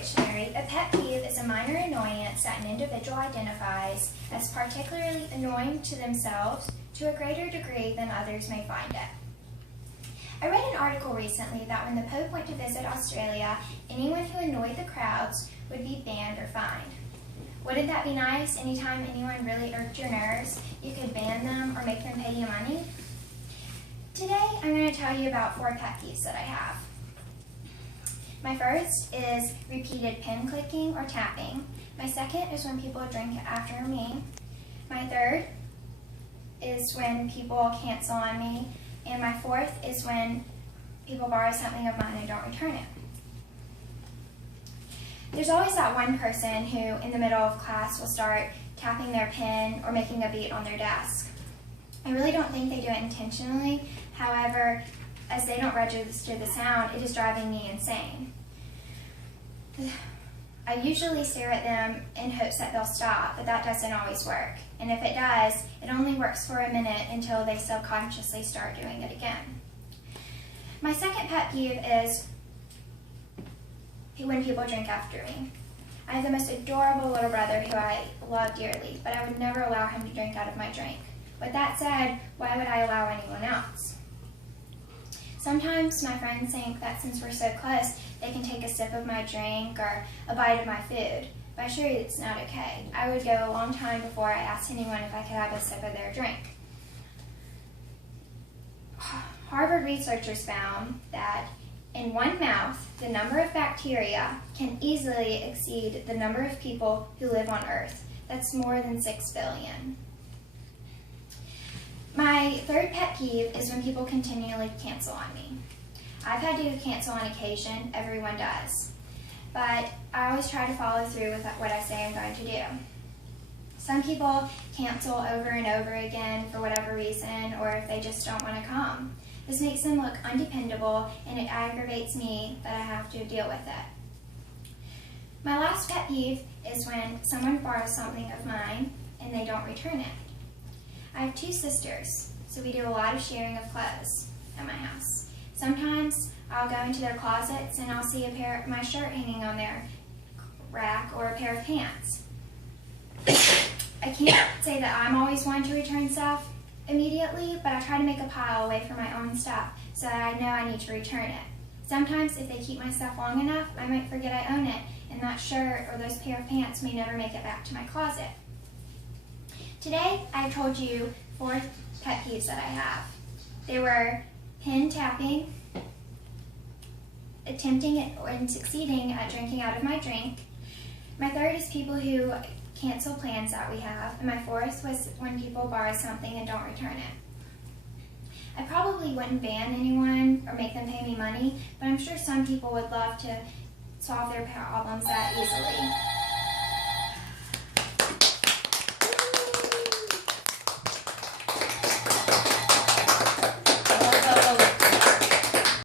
dictionary, a pet peeve is a minor annoyance that an individual identifies as particularly annoying to themselves to a greater degree than others may find it. I read an article recently that when the Pope went to visit Australia, anyone who annoyed the crowds would be banned or fined. Wouldn't that be nice? Anytime anyone really irked your nerves, you could ban them or make them pay you money? Today, I'm going to tell you about 4 pet peeves that I have. My first is repeated pin clicking or tapping. My second is when people drink after me. My third is when people cancel on me. And my fourth is when people borrow something of mine and don't return it. There's always that one person who, in the middle of class, will start tapping their pen or making a beat on their desk. I really don't think they do it intentionally. However, as they don't register the sound, it is driving me insane. I usually stare at them in hopes that they'll stop, but that doesn't always work. And if it does, it only works for a minute until they subconsciously start doing it again. My second pet peeve is when people drink after me. I have the most adorable little brother who I love dearly, but I would never allow him to drink out of my drink. With that said, why would I allow anyone else? Sometimes my friends think that since we're so close, they can take a sip of my drink or a bite of my food, but I assure you it's not okay. I would go a long time before I asked anyone if I could have a sip of their drink. Harvard researchers found that in one mouth, the number of bacteria can easily exceed the number of people who live on Earth. That's more than 6 billion. My third pet peeve is when people continually cancel on me. I've had to cancel on occasion, everyone does, but I always try to follow through with what I say I'm going to do. Some people cancel over and over again for whatever reason, or if they just don't want to come. This makes them look undependable, and it aggravates me that I have to deal with it. My last pet peeve is when someone borrows something of mine and they don't return it. I have 2 sisters, so we do a lot of sharing of clothes at my house. Sometimes I'll go into their closets and I'll see my shirt hanging on their rack or a pair of pants. I can't say that I'm always one to return stuff immediately, but I try to make a pile away from my own stuff so that I know I need to return it. Sometimes if they keep my stuff long enough, I might forget I own it, and that shirt or those pair of pants may never make it back to my closet. Today, I've told you 4 pet peeves that I have. They were pin tapping, attempting and succeeding at drinking out of my drink. My third is people who cancel plans that we have. And my fourth was when people borrow something and don't return it. I probably wouldn't ban anyone or make them pay me money, but I'm sure some people would love to solve their problems that easily.